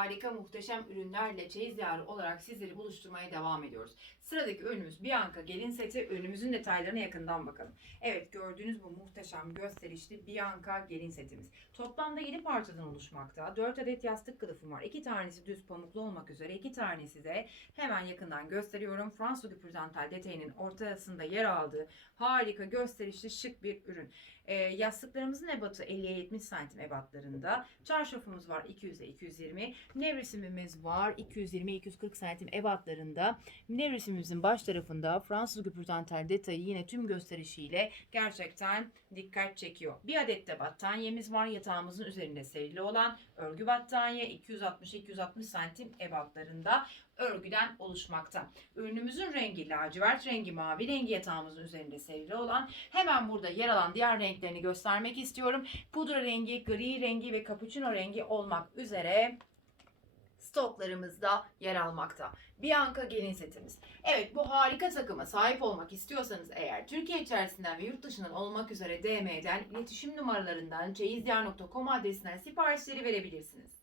harika muhteşem ürünlerle çeyiz diyarı olarak sizleri buluşturmaya devam ediyoruz. Sıradaki ürünümüz Bianca gelin seti. Ürünümüzün detaylarına yakından bakalım. Evet gördüğünüz bu muhteşem gösterişli Bianca gelin setimiz. Toplamda 7 parçadan oluşmakta. 4 adet yastık kılıfım var. 2 tanesi düz pamuklu olmak üzere. 2 tanesi de hemen yakından gösteriyorum. Fransız Gupürdantal detayının ortasında yer aldığı harika gösterişli şık bir ürün. Ee, yastıklarımızın ebatı 50'ye 70 santim ebatlarında. Çarşafımız var 200'e 220. Nevresimimiz var 220-240 santim ebatlarında. Nevresimimizin baş tarafında Fransız güpürdantel detayı yine tüm gösterişiyle gerçekten dikkat çekiyor. Bir adet de battaniyemiz var yatağımızın üzerinde serili olan örgü battaniye 260-260 santim ebatlarında örgüden oluşmakta. Ürünümüzün rengi lacivert rengi, mavi rengi yatağımızın üzerinde serili olan hemen burada yer alan diğer renklerini göstermek istiyorum. Pudra rengi, gri rengi ve cappuccino rengi olmak üzere stoklarımızda yer almakta. Bianca gelin setimiz. Evet bu harika takıma sahip olmak istiyorsanız eğer Türkiye içerisinden ve yurt dışından olmak üzere DM'den iletişim numaralarından çeyizdiyar.com adresinden siparişleri verebilirsiniz.